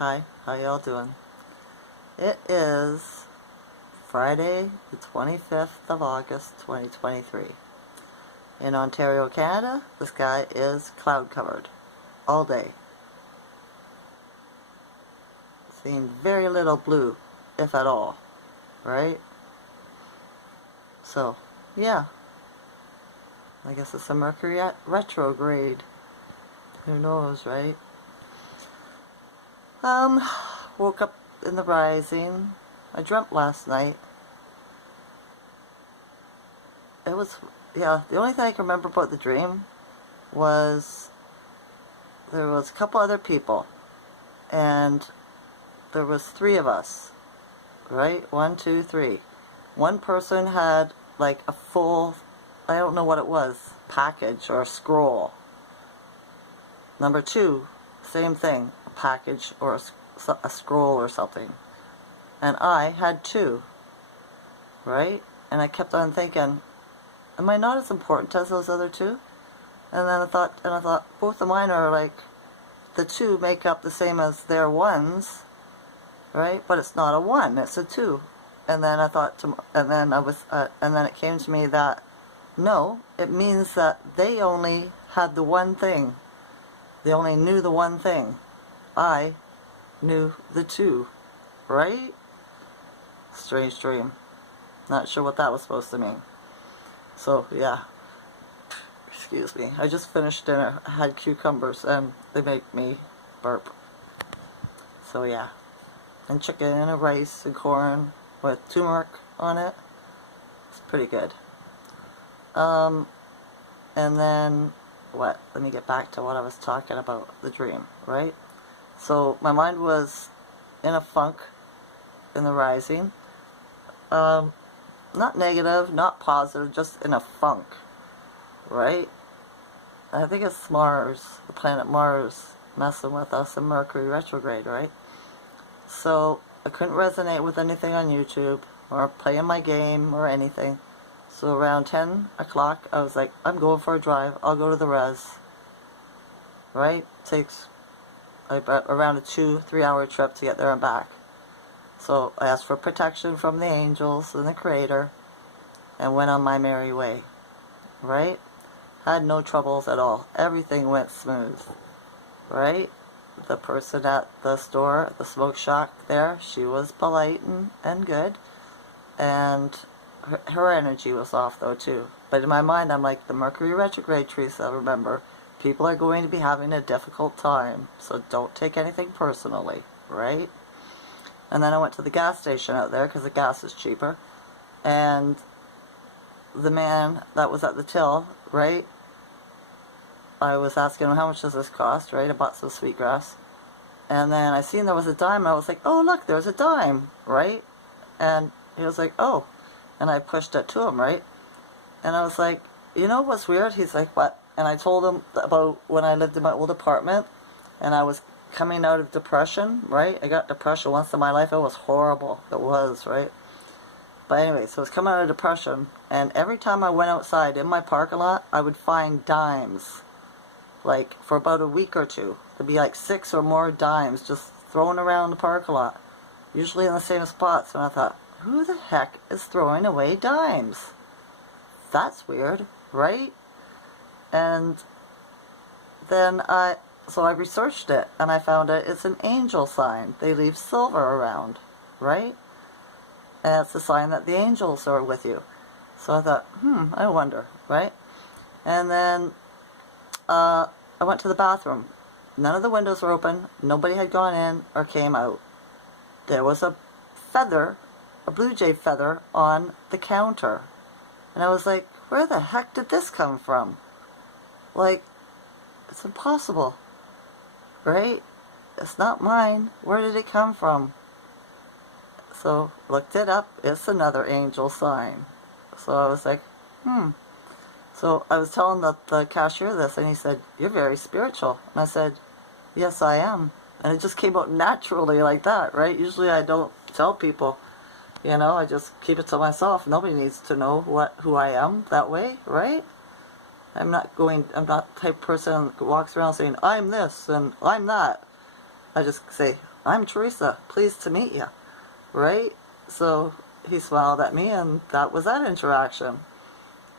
Hi, how y'all doing? It is Friday, the 25th of August, 2023. In Ontario, Canada, the sky is cloud covered all day. Seeing very little blue, if at all, right? So, yeah. I guess it's a Mercury retrograde. Who knows, right? Woke up in the rising. I dreamt last night. It was, yeah, the only thing I can remember about the dream was there was a couple other people, and there was three of us, right? 1, 2, 3. One person had like a full, I don't know what it was, package or a scroll. Number 2, same thing, a package or a scroll or something. And I had 2, right? And I kept on thinking, am I not as important as those other 2? And then I thought, both of mine are like, the 2 make up the same as their 1s, right? But it's not a 1, it's a 2. And then I thought, and then it came to me that, no, it means that they only had the one thing. They only knew the one thing. I knew the 2, right? Strange dream. Not sure what that was supposed to mean. So, yeah. Excuse me. I just finished dinner. I had cucumbers and they make me burp. So, yeah. And chicken and rice and corn with turmeric on it. It's pretty good. And then, what? Let me get back to what I was talking about, the dream, right? So, my mind was in a funk in the rising. Not negative, not positive, just in a funk, right? I think it's Mars, the planet Mars, messing with us in Mercury retrograde, right? So, I couldn't resonate with anything on YouTube, or playing my game, or anything. So around 10 o'clock, I was like, I'm going for a drive, I'll go to the res. Right? Takes around a 2-3 hour trip to get there and back. So I asked for protection from the angels and the Creator, and went on my merry way. Right? Had no troubles at all. Everything went smooth. Right? The person at the store, the smoke shop there, she was polite and good. And her energy was off though too. But in my mind, I'm like, the Mercury retrograde, Teresa, remember, people are going to be having a difficult time, so don't take anything personally, right? And then I went to the gas station out there because the gas is cheaper, and the man that was at the till, right, I was asking him, how much does this cost, right? I bought some sweetgrass, and then I seen there was a dime, and I was like, oh look, there's a dime, right? And he was like, oh. And I pushed it to him, right? And I was like, you know what's weird? He's like, what? And I told him about when I lived in my old apartment and I was coming out of depression, right? I got depression once in my life. It was horrible. It was, right? But anyway, so I was coming out of depression, and every time I went outside in my parking lot, I would find dimes. Like, for about a week or two. There'd be like 6 or more dimes just thrown around the parking lot. Usually in the same spots. And I thought, who the heck is throwing away dimes? That's weird, right? And then so I researched it, and I found it's an angel sign. They leave silver around, right? And it's a sign that the angels are with you. So I thought, I wonder, right? And then I went to the bathroom. None of the windows were open. Nobody had gone in or came out. There was a feather, a blue jay feather on the counter. And I was like, where the heck did this come from? Like, it's impossible, right? It's not mine. Where did it come from? So, looked it up. It's another angel sign. So I was like, So I was telling the cashier this, and he said, you're very spiritual. And I said, yes, I am. And it just came out naturally like that, right? Usually I don't tell people. You know, I just keep it to myself. Nobody needs to know who I am that way, right? I'm not the type of person that walks around saying, I'm this and I'm that. I just say, I'm Teresa, pleased to meet you, right? So he smiled at me, and that was that interaction.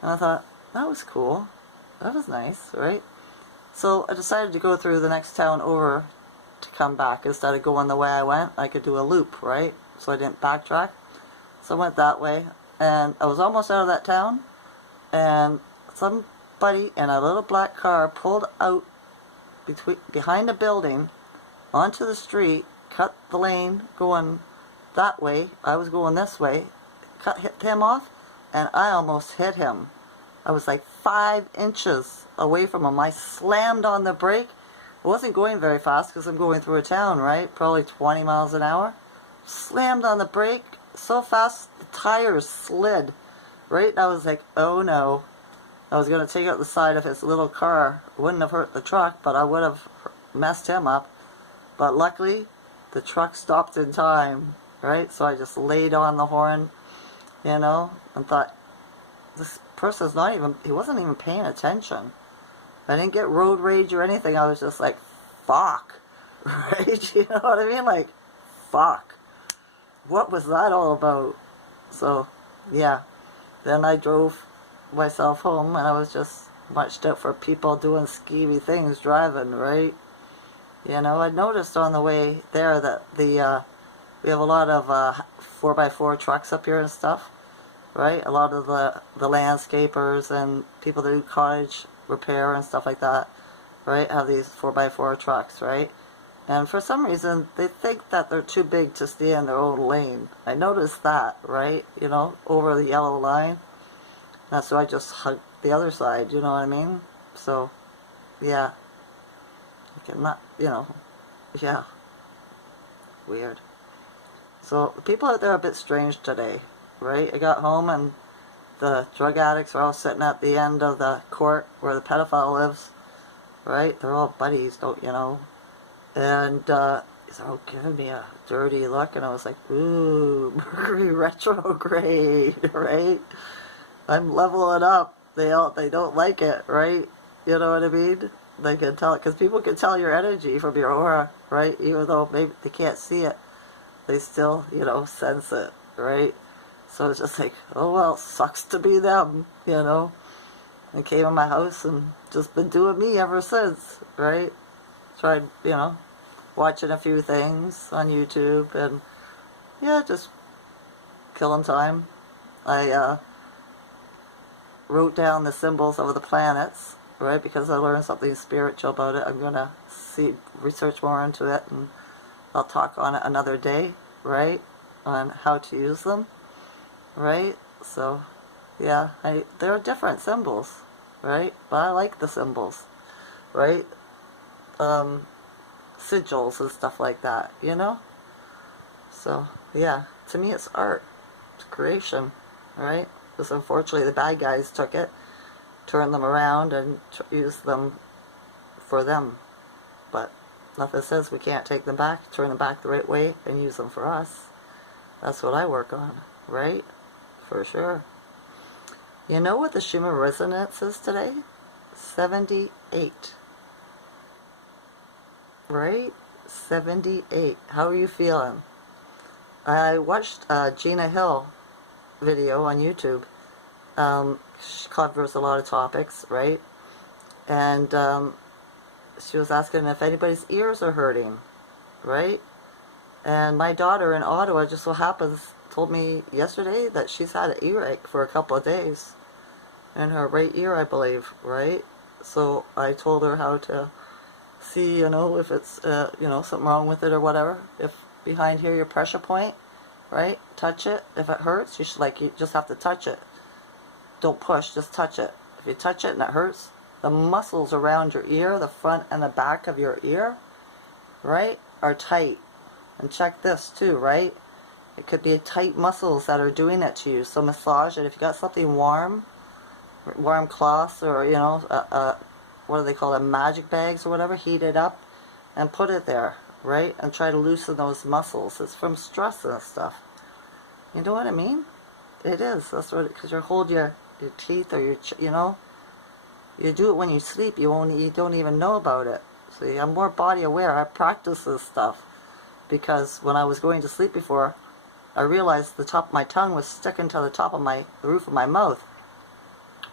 And I thought, that was cool. That was nice, right? So I decided to go through the next town over to come back. Instead of going the way I went, I could do a loop, right? So I didn't backtrack. So I went that way, and I was almost out of that town, and somebody in a little black car pulled out behind a building onto the street, cut the lane going that way. I was going this way, hit him off, and I almost hit him. I was like 5 inches away from him. I slammed on the brake. I wasn't going very fast because I'm going through a town, right? Probably 20 miles an hour. Slammed on the brake so fast the tires slid, right? And I was like, oh no. I was going to take out the side of his little car. It wouldn't have hurt the truck, but I would have messed him up. But luckily, the truck stopped in time, right? So I just laid on the horn, you know, and thought, this person's not even, he wasn't even paying attention. I didn't get road rage or anything. I was just like, fuck, right? You know what I mean? Like, fuck. What was that all about? So, yeah. Then I drove myself home, and I was just watched out for people doing skeevy things driving, right? You know, I noticed on the way there that we have a lot of 4x4 trucks up here and stuff, right? A lot of the landscapers and people that do cottage repair and stuff like that, right, have these 4x4 trucks, right? And for some reason, they think that they're too big to stay in their own lane. I noticed that, right? You know, over the yellow line. That's why I just hugged the other side, you know what I mean? So, yeah. I cannot, you know, yeah. Weird. So, the people out there are a bit strange today, right? I got home and the drug addicts are all sitting at the end of the court where the pedophile lives, right? They're all buddies, don't you know? And they're all giving me a dirty look, and I was like, ooh, Mercury retrograde, right? I'm leveling up. They don't like it, right? You know what I mean? They can tell it, because people can tell your energy from your aura, right? Even though maybe they can't see it, they still, you know, sense it, right? So it's just like, oh well, sucks to be them, you know? And came in my house and just been doing me ever since, right? Tried, you know, watching a few things on YouTube, and yeah, just killing time. I wrote down the symbols of the planets, right, because I learned something spiritual about it. I'm going to research more into it, and I'll talk on it another day, right, on how to use them, right? So, yeah, there are different symbols, right, but I like the symbols, right? Sigils and stuff like that, you know? So, yeah, to me it's art. It's creation, right? Because unfortunately the bad guys took it, turned them around, and used them for them. But nothing says we can't take them back, turn them back the right way, and use them for us. That's what I work on, right? For sure. You know what the Schumann resonance is today? 78. Right? 78. How are you feeling? I watched Gina Hill video on YouTube. She covers a lot of topics, right? And she was asking if anybody's ears are hurting, right? And my daughter in Ottawa, just so happens, told me yesterday that she's had an earache for a couple of days in her right ear, I believe, right? So I told her how to see, you know, if it's, you know, something wrong with it or whatever. If behind here your pressure point, right, touch it. If it hurts, you just have to touch it. Don't push, just touch it. If you touch it and it hurts, the muscles around your ear, the front and the back of your ear, right, are tight. And check this too, right? It could be tight muscles that are doing it to you. So massage it. If you got something warm cloths, or, you know, what do they call them, magic bags or whatever, heat it up and put it there, right? And try to loosen those muscles. It's from stress and stuff. You know what I mean? It is. That's what, because you hold your teeth, or you know, you do it when you sleep. You don't even know about it. See, I'm more body aware. I practice this stuff because when I was going to sleep before, I realized the top of my tongue was sticking to the roof of my mouth,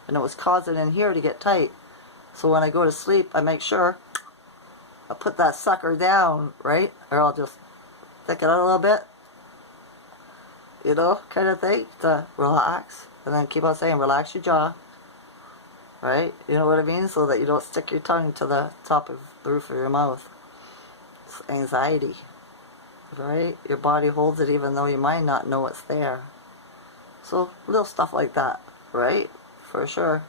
and it was causing in here to get tight. So when I go to sleep, I make sure I put that sucker down, right? Or I'll just stick it out a little bit, you know, kind of thing, to relax. And then keep on saying, relax your jaw, right? You know what I mean? So that you don't stick your tongue to the top of the roof of your mouth. It's anxiety, right? Your body holds it even though you might not know it's there. So little stuff like that, right? For sure.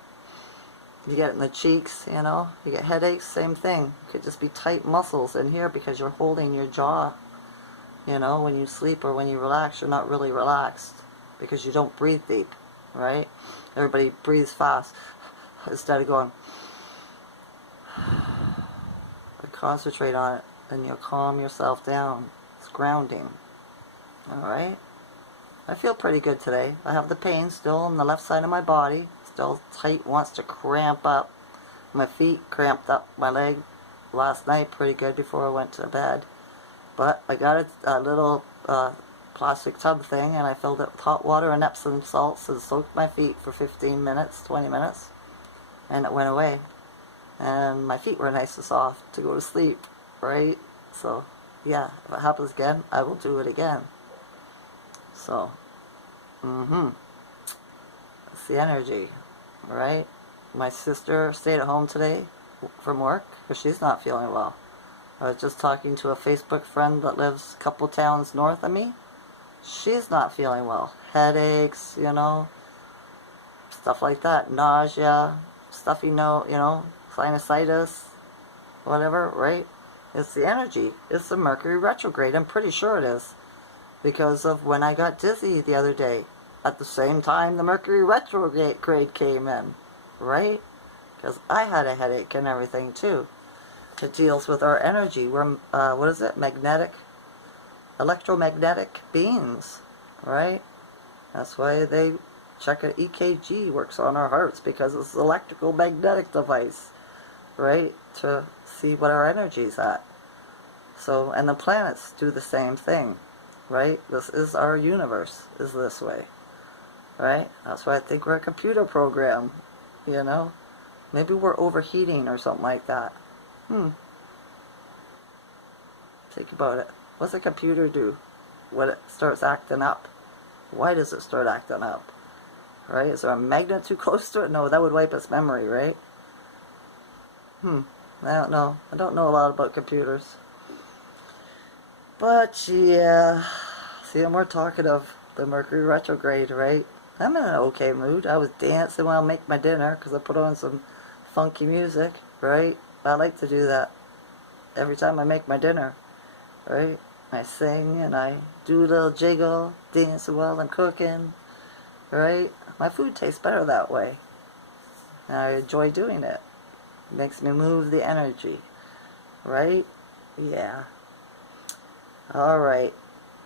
You get it in the cheeks, you know, you get headaches, same thing. It could just be tight muscles in here because you're holding your jaw. You know, when you sleep or when you relax, you're not really relaxed because you don't breathe deep, right? Everybody breathes fast instead of going. Concentrate on it and you'll calm yourself down. It's grounding. Alright? I feel pretty good today. I have the pain still on the left side of my body. Still tight, wants to cramp up. My feet cramped up my leg last night pretty good before I went to bed. But I got a little plastic tub thing and I filled it with hot water and Epsom salts and soaked my feet for 15 minutes, 20 minutes. And it went away. And my feet were nice and soft to go to sleep, right? So, yeah, if it happens again, I will do it again. So, that's the energy, right? My sister stayed at home today from work because she's not feeling well. I was just talking to a Facebook friend that lives a couple towns north of me. She's not feeling well. Headaches, you know, stuff like that. Nausea, stuff you know, sinusitis, whatever, right? It's the energy. It's the Mercury retrograde. I'm pretty sure it is. Because of when I got dizzy the other day. At the same time the Mercury retrograde came in. Right? Because I had a headache and everything too. It deals with our energy. We're, what is it? Electromagnetic beings. Right? That's why they check an EKG works on our hearts. Because it's an electrical magnetic device. Right? To see what our energy's at. So, and the planets do the same thing. Right? This is our universe, is this way. Right? That's why I think we're a computer program. You know? Maybe we're overheating or something like that. Think about it. What's a computer do when it starts acting up? Why does it start acting up? Right? Is there a magnet too close to it? No, that would wipe its memory, right? I don't know. I don't know a lot about computers. But yeah, see, and we're talking of the Mercury retrograde, right? I'm in an okay mood. I was dancing while I make my dinner because I put on some funky music, right? I like to do that every time I make my dinner, right? I sing and I do a little jiggle, dancing while I'm cooking, right? My food tastes better that way. And I enjoy doing it. It makes me move the energy, right? Yeah. Alright.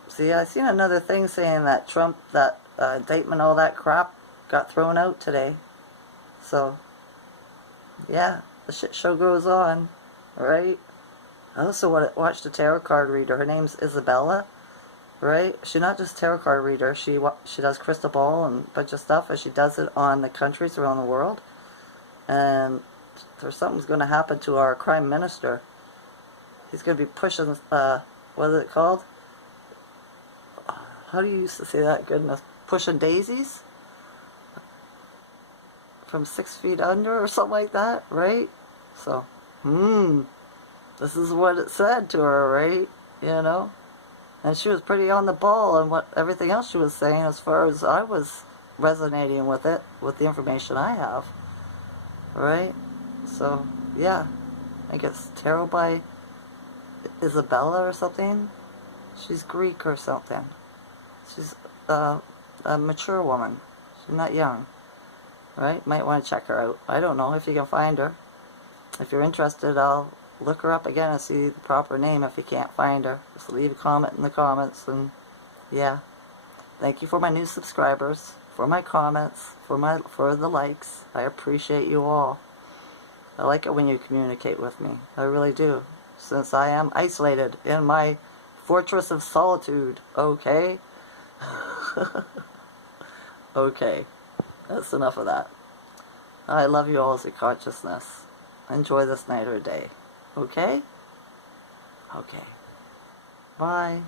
See, I seen another thing saying that Trump, that indictment, all that crap got thrown out today. So, yeah, the shit show goes on, right? I also watched a tarot card reader. Her name's Isabella, right? She's not just a tarot card reader. She does crystal ball and a bunch of stuff, and she does it on the countries around the world. And there's something's going to happen to our Prime Minister. He's going to be pushing, what is it called? How do you used to say that? Goodness. Pushing daisies? From 6 feet under or something like that, right? So, this is what it said to her, right? You know? And she was pretty on the ball on what everything else she was saying as far as I was resonating with it, with the information I have. Right? So, yeah. I think it's Tarot by Isabella or something. She's Greek or something. She's a mature woman. She's not young. Right? Might want to check her out. I don't know if you can find her. If you're interested, I'll look her up again and see the proper name if you can't find her. Just leave a comment in the comments, and yeah. Thank you for my new subscribers, for my comments, for the likes. I appreciate you all. I like it when you communicate with me. I really do. Since I am isolated in my Fortress of solitude. Okay. Okay. That's enough of that. I love you all as a consciousness. Enjoy this night or day. Okay? Okay. Bye.